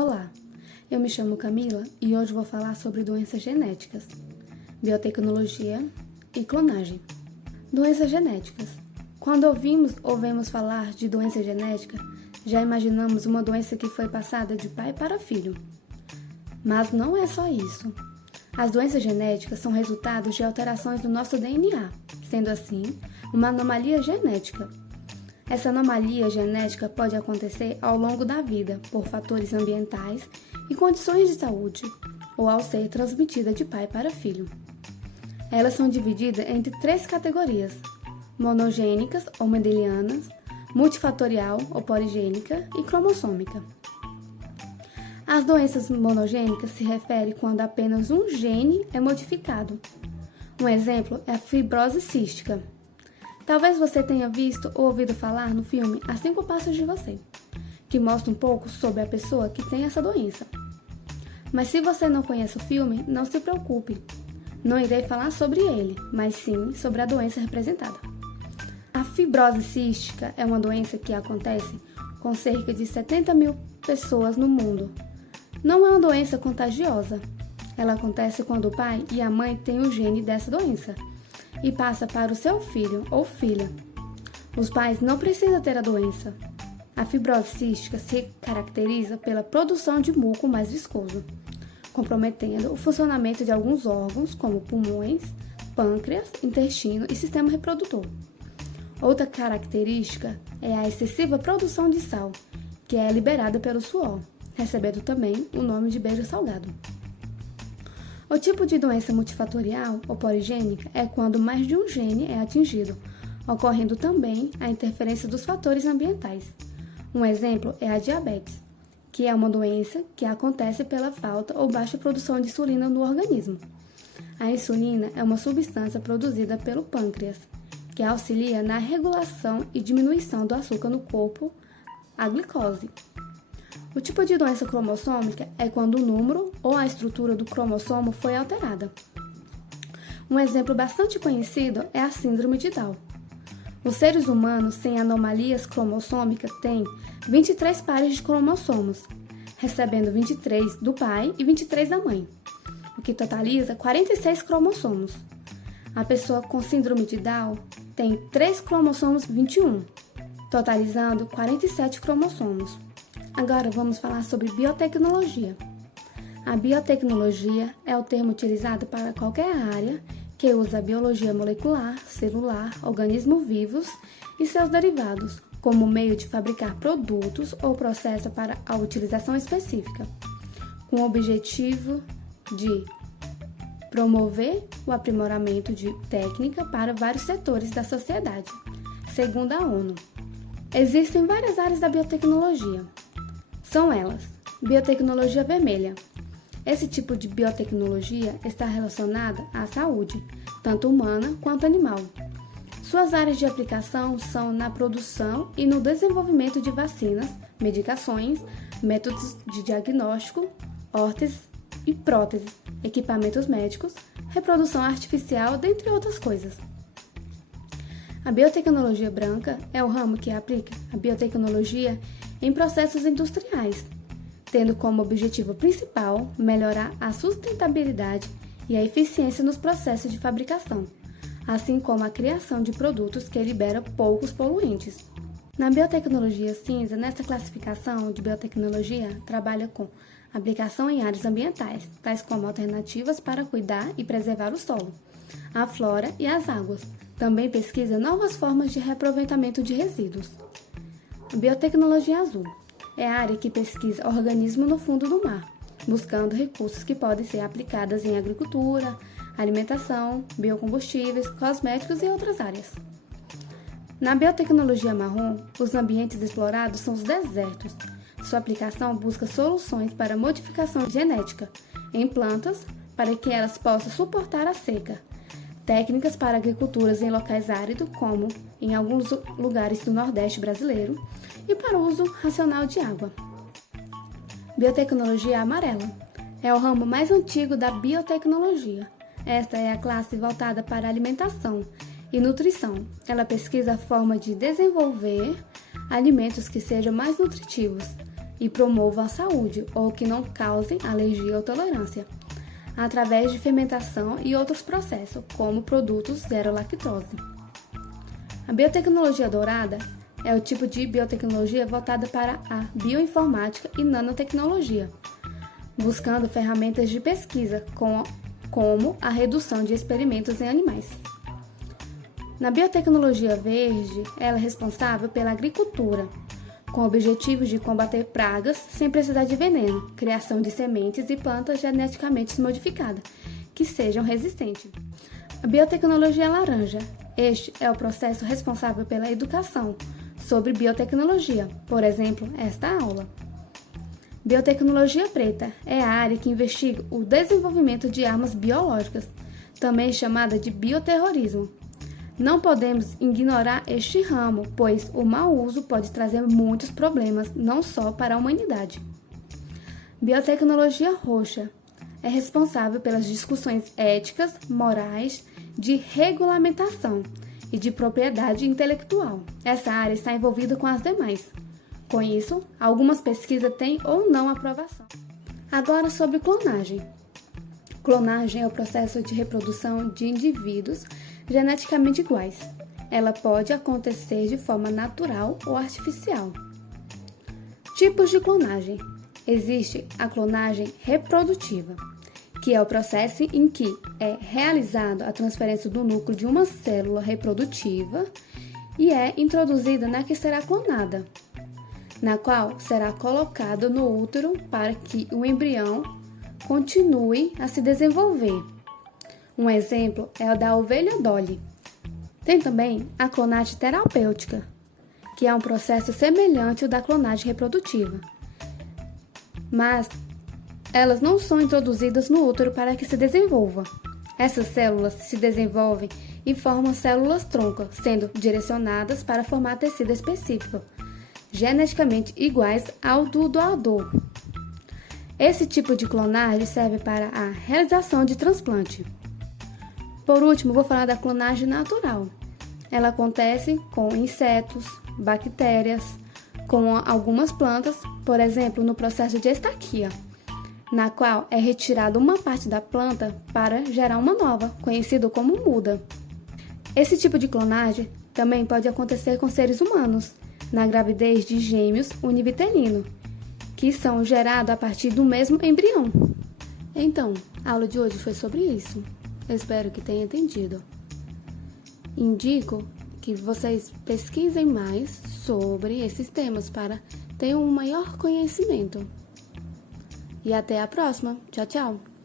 Olá, eu me chamo Camila e hoje vou falar sobre doenças genéticas, biotecnologia e clonagem. Doenças genéticas. Quando ouvimos ou vemos falar de doença genética, já imaginamos uma doença que foi passada de pai para filho. Mas não é só isso. As doenças genéticas são resultados de alterações do nosso DNA, sendo assim, uma anomalia genética. Essa anomalia genética pode acontecer ao longo da vida por fatores ambientais e condições de saúde, ou ao ser transmitida de pai para filho. Elas são divididas entre 3 categorias: monogênicas ou mendelianas, multifatorial ou poligênica e cromossômica. As doenças monogênicas se referem quando apenas um gene é modificado. Um exemplo é a fibrose cística. Talvez você tenha visto ou ouvido falar no filme As 5 Passos de Você, que mostra um pouco sobre a pessoa que tem essa doença. Mas se você não conhece o filme, não se preocupe. Não irei falar sobre ele, mas sim sobre a doença representada. A fibrose cística é uma doença que acontece com cerca de 70 mil pessoas no mundo. Não é uma doença contagiosa. Ela acontece quando o pai e a mãe têm o gene dessa doença e passa para o seu filho ou filha. Os pais não precisam ter a doença. A fibrose cística se caracteriza pela produção de muco mais viscoso, comprometendo o funcionamento de alguns órgãos, como pulmões, pâncreas, intestino e sistema reprodutor. Outra característica é a excessiva produção de sal, que é liberada pelo suor, recebendo também o nome de beijo salgado. O tipo de doença multifatorial ou poligênica é quando mais de um gene é atingido, ocorrendo também a interferência dos fatores ambientais. Um exemplo é a diabetes, que é uma doença que acontece pela falta ou baixa produção de insulina no organismo. A insulina é uma substância produzida pelo pâncreas, que auxilia na regulação e diminuição do açúcar no corpo, a glicose. O tipo de doença cromossômica é quando o número ou a estrutura do cromossomo foi alterada. Um exemplo bastante conhecido é a síndrome de Down. Os seres humanos sem anomalias cromossômicas têm 23 pares de cromossomos, recebendo 23 do pai e 23 da mãe, o que totaliza 46 cromossomos. A pessoa com síndrome de Down tem 3 cromossomos 21, totalizando 47 cromossomos. Agora vamos falar sobre biotecnologia. A biotecnologia é o termo utilizado para qualquer área que usa a biologia molecular, celular, organismos vivos e seus derivados como meio de fabricar produtos ou processo para a utilização específica, com o objetivo de promover o aprimoramento de técnica para vários setores da sociedade, segundo a ONU. Existem várias áreas da biotecnologia. São elas: biotecnologia vermelha. Esse tipo de biotecnologia está relacionada à saúde, tanto humana quanto animal. Suas áreas de aplicação são na produção e no desenvolvimento de vacinas, medicações, métodos de diagnóstico, órteses e próteses, equipamentos médicos, reprodução artificial, dentre outras coisas. A biotecnologia branca é o ramo que aplica a biotecnologia em processos industriais, tendo como objetivo principal melhorar a sustentabilidade e a eficiência nos processos de fabricação, assim como a criação de produtos que liberam poucos poluentes. Na biotecnologia cinza, nesta classificação de biotecnologia, trabalha com aplicação em áreas ambientais, tais como alternativas para cuidar e preservar o solo, a flora e as águas. Também pesquisa novas formas de reaproveitamento de resíduos. A biotecnologia azul é a área que pesquisa organismos no fundo do mar, buscando recursos que podem ser aplicados em agricultura, alimentação, biocombustíveis, cosméticos e outras áreas. Na biotecnologia marrom, os ambientes explorados são os desertos. Sua aplicação busca soluções para modificação genética em plantas para que elas possam suportar a seca, técnicas para agriculturas em locais áridos, como em alguns lugares do Nordeste brasileiro, e para o uso racional de água. Biotecnologia amarela é o ramo mais antigo da biotecnologia. Esta é a classe voltada para alimentação e nutrição. Ela pesquisa a forma de desenvolver alimentos que sejam mais nutritivos, e promovam a saúde ou que não causem alergia ou tolerância, através de fermentação e outros processos, como produtos zero lactose. A biotecnologia dourada é o tipo de biotecnologia voltada para a bioinformática e nanotecnologia, buscando ferramentas de pesquisa como a redução de experimentos em animais. Na biotecnologia verde, ela é responsável pela agricultura, com objetivos de combater pragas sem precisar de veneno, criação de sementes e plantas geneticamente modificadas, que sejam resistentes. A biotecnologia laranja. Este é o processo responsável pela educação sobre biotecnologia, por exemplo, esta aula. Biotecnologia preta é a área que investiga o desenvolvimento de armas biológicas, também chamada de bioterrorismo. Não podemos ignorar este ramo, pois o mau uso pode trazer muitos problemas, não só para a humanidade. Biotecnologia roxa é responsável pelas discussões éticas, morais, de regulamentação e de propriedade intelectual. Essa área está envolvida com as demais. Com isso, algumas pesquisas têm ou não aprovação. Agora sobre clonagem. Clonagem é o processo de reprodução de indivíduos geneticamente iguais. Ela pode acontecer de forma natural ou artificial. Tipos de clonagem. Existe a clonagem reprodutiva, que é o processo em que é realizada a transferência do núcleo de uma célula reprodutiva e é introduzida na que será clonada, na qual será colocado no útero para que o embrião continue a se desenvolver. Um exemplo é o da ovelha Dolly. Tem também a clonagem terapêutica, que é um processo semelhante ao da clonagem reprodutiva, mas elas não são introduzidas no útero para que se desenvolva. Essas células se desenvolvem e formam células-tronco, sendo direcionadas para formar tecido específico, geneticamente iguais ao do doador. Esse tipo de clonagem serve para a realização de transplante. Por último, vou falar da clonagem natural. Ela acontece com insetos, bactérias, com algumas plantas, por exemplo, no processo de estaquia, na qual é retirada uma parte da planta para gerar uma nova, conhecido como muda. Esse tipo de clonagem também pode acontecer com seres humanos, na gravidez de gêmeos univitelino, que são gerados a partir do mesmo embrião. Então, a aula de hoje foi sobre isso. Eu espero que tenha entendido. Indico que vocês pesquisem mais sobre esses temas para ter um maior conhecimento. E até a próxima. Tchau, tchau!